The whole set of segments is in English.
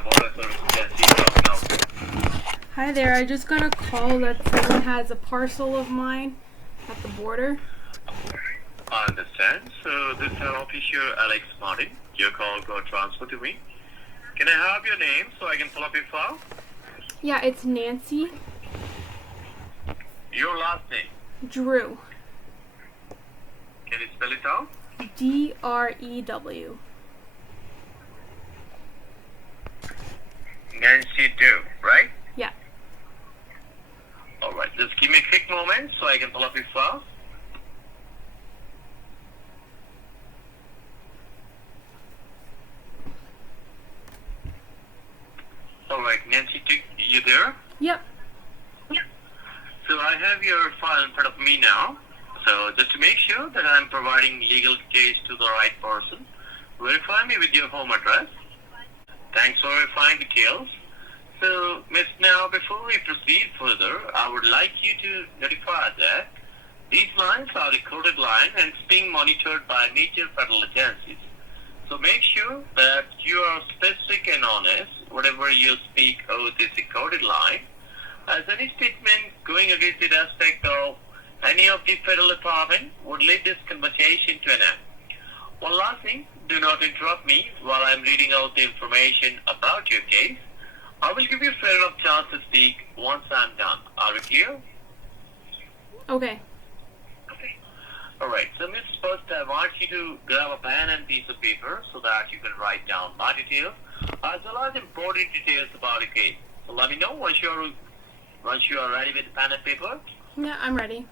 border service agency. How can I help you? Hi there, I just got a call that someone has a parcel of mine at the border. I understand. So this is our officer, Alex Martin. Your call got transferred to me. Can I have your name so I can pull up your file? Yeah, it's Nancy Your last name. Drew. Can you spell it out? Drew. Nancy Drew, right? Yeah. Alright, just give me a quick moment so I can pull up your file. Alright, Nancy, you there? Yep. So I have your file in front of me now. So just to make sure that I'm providing legal case to the right person, verify me with your home address. Thanks for verifying details. So, Miss, now before we proceed further, I would like you to notify that these lines are recorded line and it's being monitored by major federal agencies. So make sure that you are specific and honest whatever you speak over this recorded line, as any statement going against the aspect of any of the federal department would lead this conversation to an end. One last thing, do not interrupt me while I'm reading out the information about your case. I will give you a fair enough chance to speak once I'm done. Are you clear? Okay. Alright, so Miss, first I want you to grab a pen and piece of paper so that you can write down my details as well as important details about the case. So let me know once you are ready with the pen and paper. Yeah, I'm ready.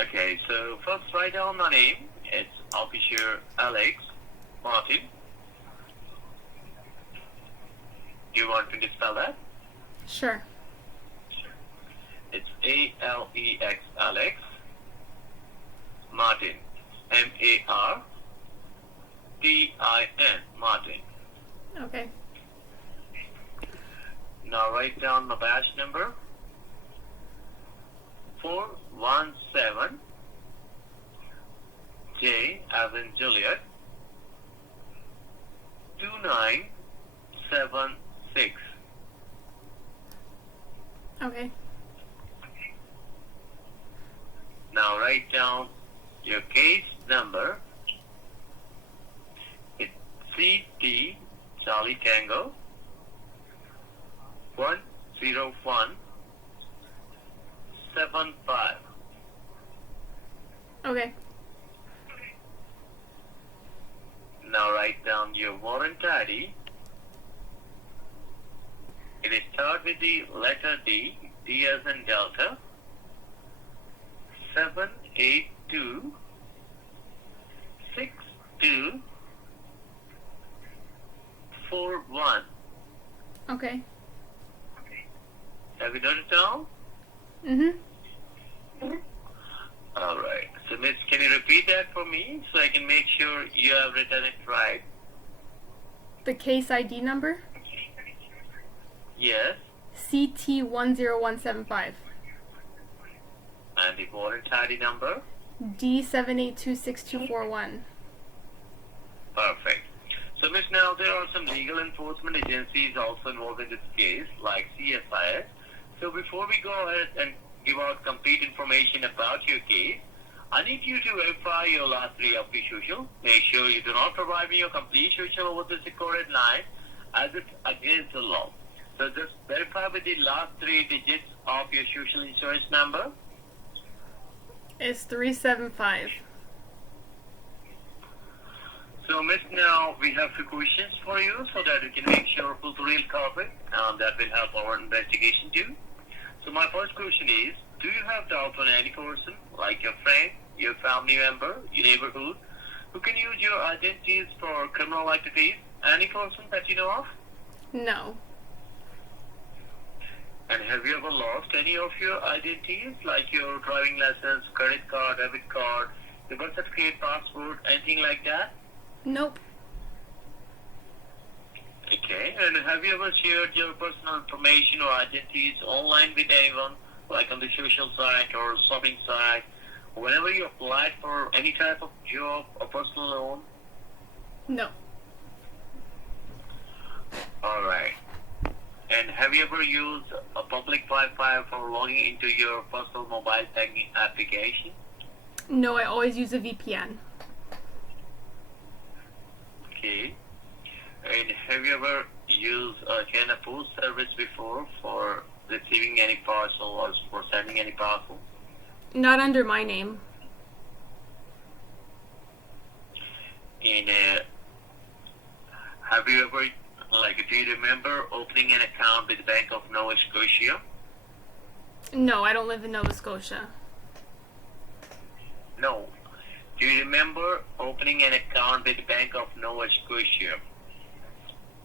Okay, so first write down my name. It's Officer Alex Martin. Do you want me to spell that? Sure. It's A-L-E-X, Alex Martin, M-A-R-T-I-N, Martin. Okay. Now write down my badge number, 417 J as in Juliet, 2976. Okay. Now write down your case number. It's CT Charlie Tango 10175. Okay. Now write down your warrant ID. It is start with the letter D, D as in Delta, 7826241. Okay. Have you noted it down? Mhm. Alright. So Miss, can you repeat that for me so I can make sure you have written it right? The case ID number? Yes. CT10175. And the warrant ID number? D782641. Perfect. So Miss, now there are some legal enforcement agencies also involved in this case, like CSIS. So before we go ahead and give out complete information about your case, I need you to verify your last three of your social. Make sure you do not provide me your complete social over this recorded line as it's against the law. So just verify with the last three digits of your social insurance number. It's 375. So Miss, now we have few questions for you so that we can make sure who's the real culprit, and that will help our investigation too. So my first question is, do you have doubt on any person, like your friend, your family member, your neighborhood, who can use your identities for criminal activities? Any person that you know of? No. And have you ever lost any of your identities, like your driving license, credit card, debit card, your birth certificate, passport, anything like that? Nope. Okay, and have you ever shared your personal information or identities online with anyone, like on the social site or shopping site, or whenever you applied for any type of job or personal loan? No. Alright. And have you ever used a public Wi-Fi for logging into your personal mobile banking application? No, I always use a VPN. Okay. And have you ever used a kind of post service before for receiving any parcel or for sending any parcel? Not under my name. And have you ever, do you remember opening an account with the Bank of Nova Scotia? No, I don't live in Nova Scotia. No. Do you remember opening an account with the Bank of Nova Scotia?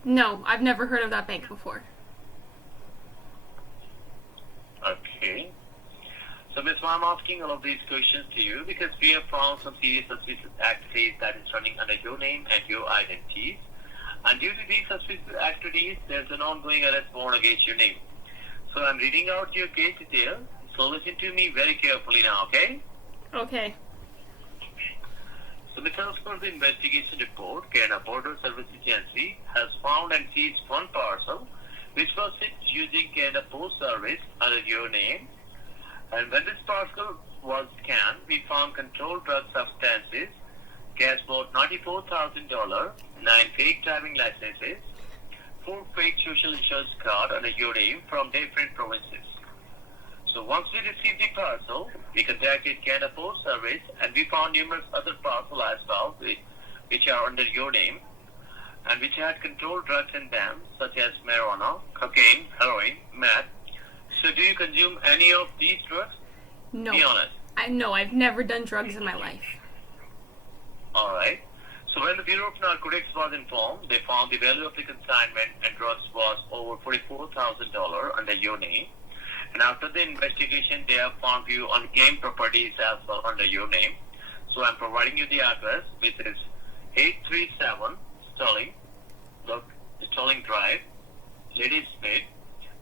No, I've never heard of that bank before. Okay. So, Miss, I'm asking all of these questions to you because we have found some serious suspicious activities that is running under your name and your identities. And due to these suspicious activities, there's an ongoing arrest warrant against your name. So I'm reading out your case details. So listen to me very carefully now, okay? Okay. So the first for the investigation report, Canada Border Service Agency has found and seized one parcel which was sent using Canada Post Service under your name. And when this parcel was scanned, we found controlled drug substances, cash about $94,000, 9 fake driving licenses, 4 fake social insurance cards under your name from different provinces. So once we received the parcel, we contacted Canada Post Service and we found numerous other parcels as well, which are under your name and which had controlled drugs in them, such as marijuana, cocaine, heroin, meth. So do you consume any of these drugs? No. Be honest. No, I've never done drugs in my life. Alright. So when the Bureau of Narcotics was informed, they found the value of the consignment and drugs was over $44,000 under your name. And after the investigation, they have found you unclaimed properties as well under your name. So I'm providing you the address, which is 837 Sterling Drive, Ladysmith,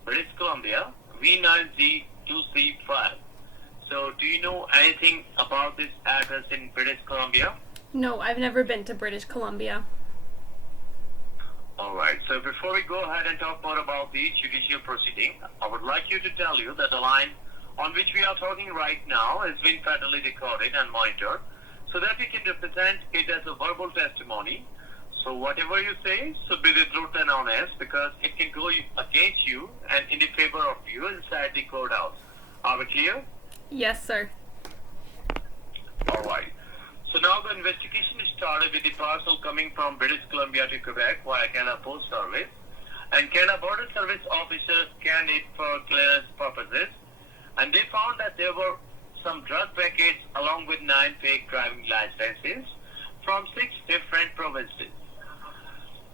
British Columbia, V9Z235. So do you know anything about this address in British Columbia? No, I've never been to British Columbia. Alright, so before we go ahead and talk more about the judicial proceeding, I would like you to tell you that the line on which we are talking right now has been federally recorded and monitored so that we can represent it as a verbal testimony. So whatever you say should be the truth and honest because it can go against you and in the favor of you inside the courthouse. Are we clear? Yes, sir. Alright. So now the investigation is started with the parcel coming from British Columbia to Quebec via Canada Post Service. And Canada Border Service officers scanned it for clearance purposes. And they found that there were some drug packets along with 9 fake driving licenses from 6 different provinces.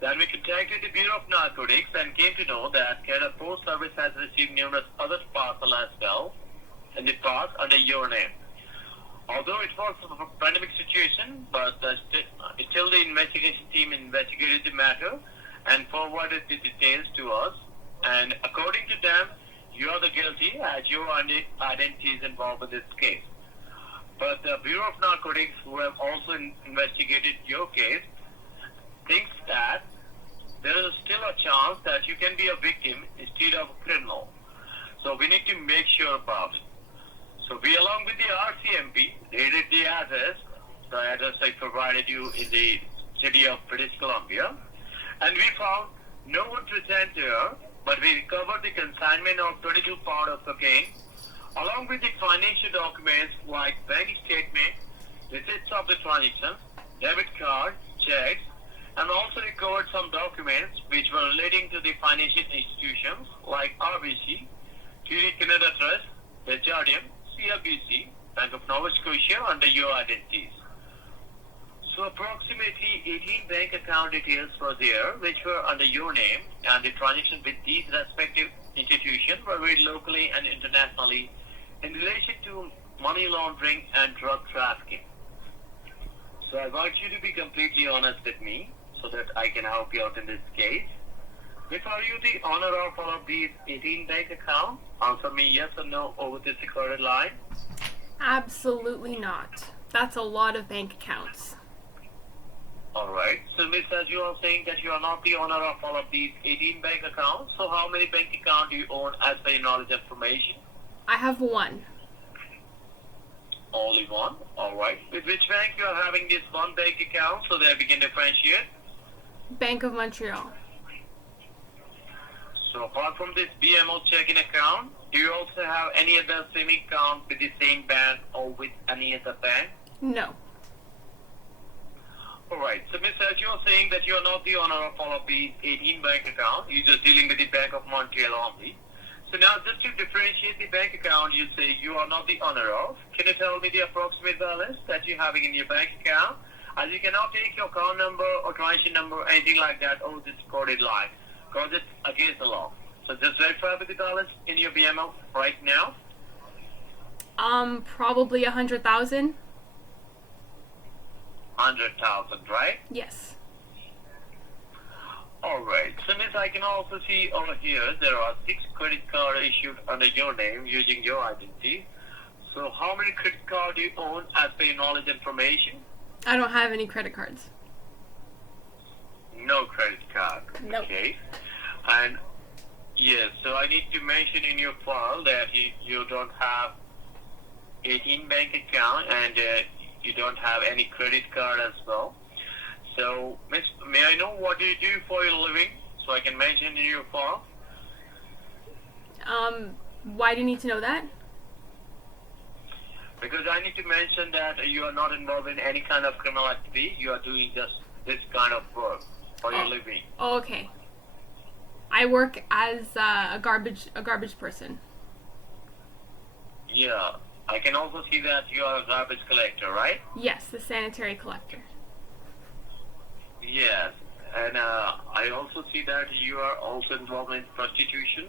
Then we contacted the Bureau of Narcotics and came to know that Canada Post Service has received numerous other parcels as well in the past under your name. Although it was a pandemic situation, but still the investigation team investigated the matter and forwarded the details to us. And according to them, you are the guilty as your identity is involved with this case. But the Bureau of Narcotics, who have also investigated your case, thinks that there is still a chance that you can be a victim instead of a criminal. So we need to make sure about it. So we, along with the RCMP, raided the address I provided you in the city of British Columbia, and we found no one present there, but we recovered the consignment of 22 pounds of cocaine, along with the financial documents like bank statement, receipts of the transactions, debit card, checks, and also recovered some documents which were relating to the financial institutions like RBC, TD Canada Trust, Desjardins, CIBC, Bank of Nova Scotia under your identities. So approximately 18 bank account details were there which were under your name, and the transactions with these respective institutions were made locally and internationally in relation to money laundering and drug trafficking. So I want you to be completely honest with me so that I can help you out in this case. If are you the owner of all of these 18 bank accounts? Answer me yes or no over this recorded line. Absolutely not. That's a lot of bank accounts. Alright. So, Miss, as you are saying that you are not the owner of all of these 18 bank accounts, so how many bank accounts do you own as per your knowledge information? I have one. Only one? Alright. With which bank you are having this one bank account so that we can differentiate? Bank of Montreal. So apart from this BMO checking account, do you also have any other saving account with the same bank or with any other bank? No. Alright, so Miss, as you are saying that you are not the owner of all of these 18 bank accounts, you're just dealing with the Bank of Montreal only. So now just to differentiate the bank account you say you are not the owner of, can you tell me the approximate balance that you're having in your bank account? As you cannot take your account number or transaction number, anything like that, oh, this coded line, because it's against the law. So just verify with the balance in your BMO right now. Probably 100,000. 100,000, right? Yes. Alright, so Miss, I can also see over here there are 6 credit cards issued under your name using your identity. So how many credit cards do you own as per your knowledge information? I don't have any credit cards. No credit card. Nope. Okay. And yes, so I need to mention in your file that you don't have 18 bank account and you don't have any credit card as well. So, Miss, may I know what do you do for your living so I can mention in your file? Why do you need to know that? Because I need to mention that you are not involved in any kind of criminal activity. You are doing just this kind of work for your living. Oh, okay. I work as a garbage person. Yeah. I can also see that you are a garbage collector, right? Yes, the sanitary collector. Yes. And I also see that you are also involved in prostitution.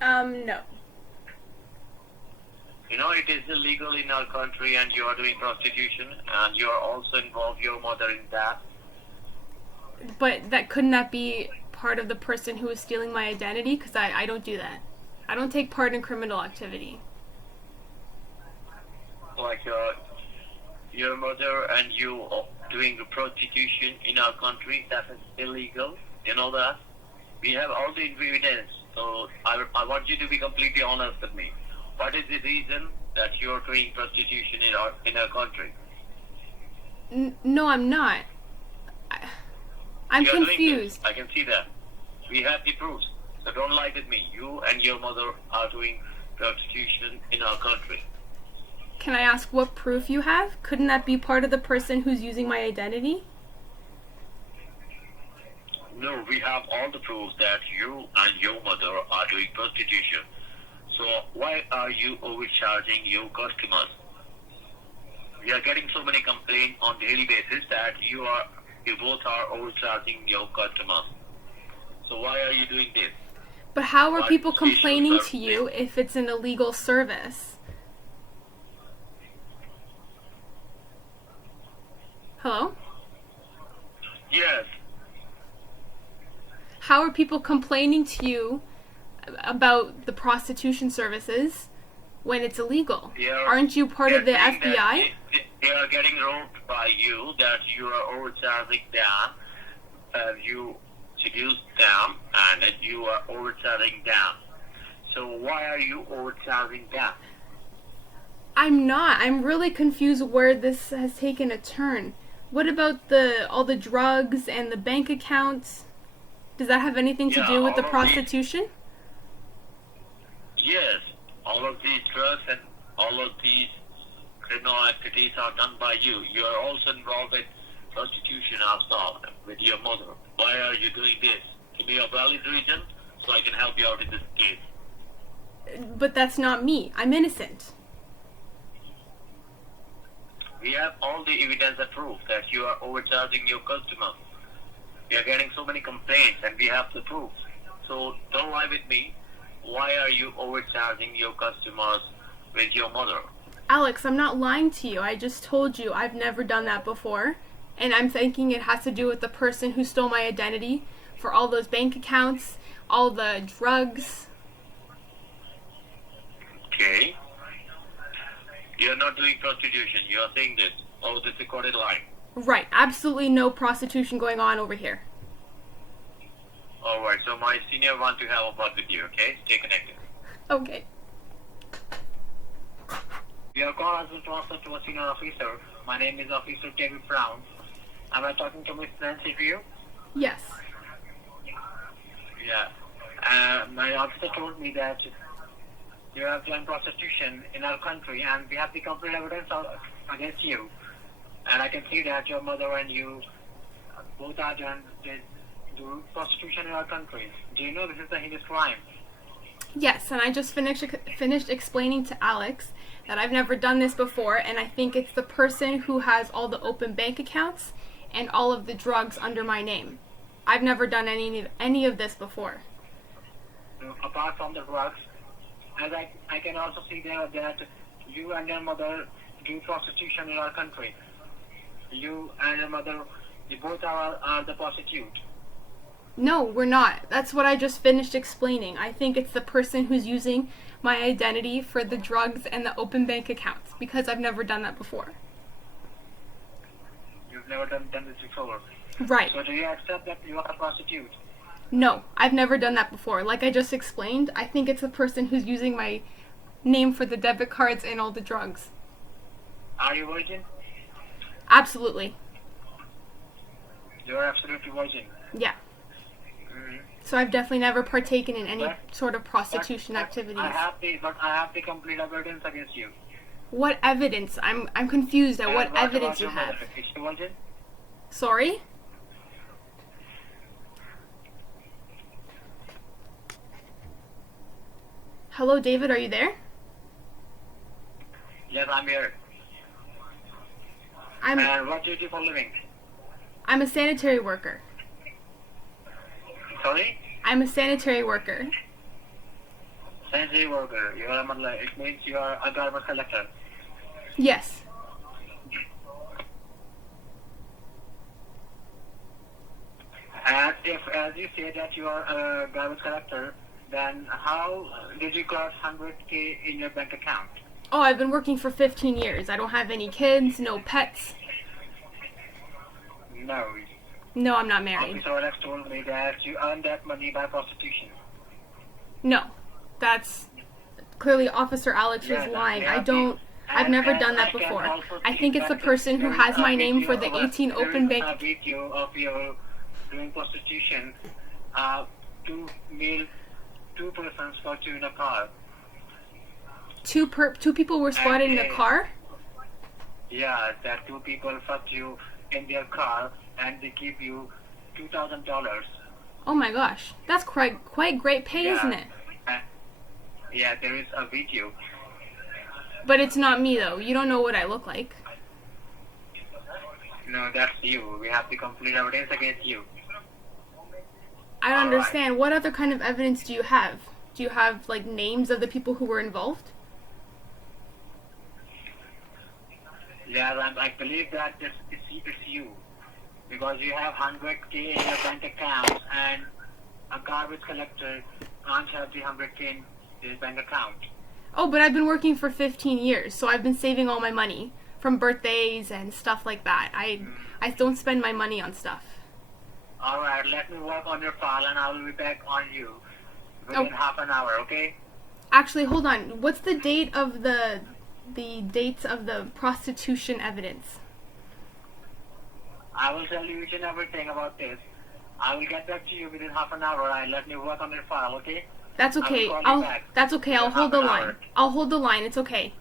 No. You know, it is illegal in our country and you are doing prostitution and you are also involved, your mother, in that. But couldn't that be part of the person who is stealing my identity? Because I don't do that. I don't take part in criminal activity. Like your mother and you doing prostitution in our country, that is illegal. You know that? We have all the evidence. So I want you to be completely honest with me. What is the reason that you are doing prostitution in our country? No, I'm not. I'm You are doing confused. this. I can see that. We have the proofs. So don't lie with me. You and your mother are doing prostitution in our country. Can I ask what proof you have? Couldn't that be part of the person who's using my identity? No, we have all the proofs that you and your mother are doing prostitution. So why are you overcharging your customers? We are getting so many complaints on daily basis that you both are overcharging your customers. So why are you doing this? But how are What people issues complaining are to you if it's an illegal service? Hello? Yes. How are people complaining to you about the prostitution services when it's illegal? Aren't you part of the FBI? They are getting wronged by you that you are overcharging them, you seduce them, and that you are overcharging them. So why are you overcharging them? I'm not. I'm really confused where this has taken a turn. What about all the drugs and the bank accounts? Does that have anything to do with the prostitution? Yes, all of these drugs and all of these criminal activities are done by you. You are also involved in prostitution outside with your mother. Why are you doing this? Give me a valid reason so I can help you out in this case. But that's not me. I'm innocent. We have all the evidence and proof that you are overcharging your customers. We are getting so many complaints and we have the proof. So don't lie with me. Why are you overcharging your customers with your mother? Alex, I'm not lying to you. I just told you I've never done that before. And I'm thinking it has to do with the person who stole my identity for all those bank accounts, all the drugs. Okay. You are not doing prostitution. You are saying this. Oh, this is recorded line. Right. Absolutely no prostitution going on over here. Alright, so my senior want to have a word with you, okay? Stay connected. Okay. Your call has been transferred to a senior officer. My name is Officer David Brown. Am I talking to Miss Nancy View? Yes. Yeah. My officer told me that you have done prostitution in our country and we have the complete evidence against you. And I can see that your mother and you both are done do prostitution in our country. Do you know this is a heinous crime? Yes, and I just finished explaining to Alex that I've never done this before, and I think it's the person who has all the open bank accounts and all of the drugs under my name. I've never done any of this before. Apart from the drugs, as I can also see there that you and your mother do prostitution in our country. You and your mother, you both are the prostitute. No, we're not. That's what I just finished explaining. I think it's the person who's using my identity for the drugs and the open bank accounts, because I've never done that before. You've never done this before? Right. So do you accept that you are a prostitute? No, I've never done that before. Like I just explained, I think it's the person who's using my name for the debit cards and all the drugs. Are you virgin? Absolutely. You're absolutely virgin. Yeah. So I've definitely never partaken in any sort of prostitution activities. I have the complete evidence against you. What evidence? I'm confused at what evidence you have. Is she virgin? Sorry? Hello, David, are you there? Yes, I'm here. And what do you do for a living? I'm a sanitary worker. Sorry? I'm a sanitary worker. Sanitary worker. It means you are a garbage collector. Yes. And if, as you say that you are a garbage collector, then how did you got 100K in your bank account? Oh, I've been working for 15 years. I don't have any kids, no pets. No. No, I'm not married. Officer Alex told me that you earned that money by prostitution. No. That's clearly Officer Alex was lying. I've never done that before. I think it's the person who has my name for the 18 open bank. There is a video of you doing prostitution. Two persons got you in a car. Two people were spotted in a car? Yeah, that two people fucked you in their car and they give you $2,000. Oh my gosh, that's quite great pay, isn't it? Yeah, there is a video. But it's not me though. You don't know what I look like. No, that's you. We have the complete evidence against you. I don't understand. What other kind of evidence do you have? Do you have like names of the people who were involved? Yeah, I believe that it's you. Because you have 100K in your bank account and a garbage collector can't have the 100K in his bank account. Oh, but I've been working for 15 years, so I've been saving all my money from birthdays and stuff like that. I don't spend my money on stuff. Alright, let me work on your file and I will be back on you within half an hour, okay? Actually, hold on. What's the date of the dates of the prostitution evidence? I will tell you each and everything about this. I will get back to you within half an hour and let me work on your file, okay? That's okay. That's okay. I'll hold the line. I'll hold the line. It's okay.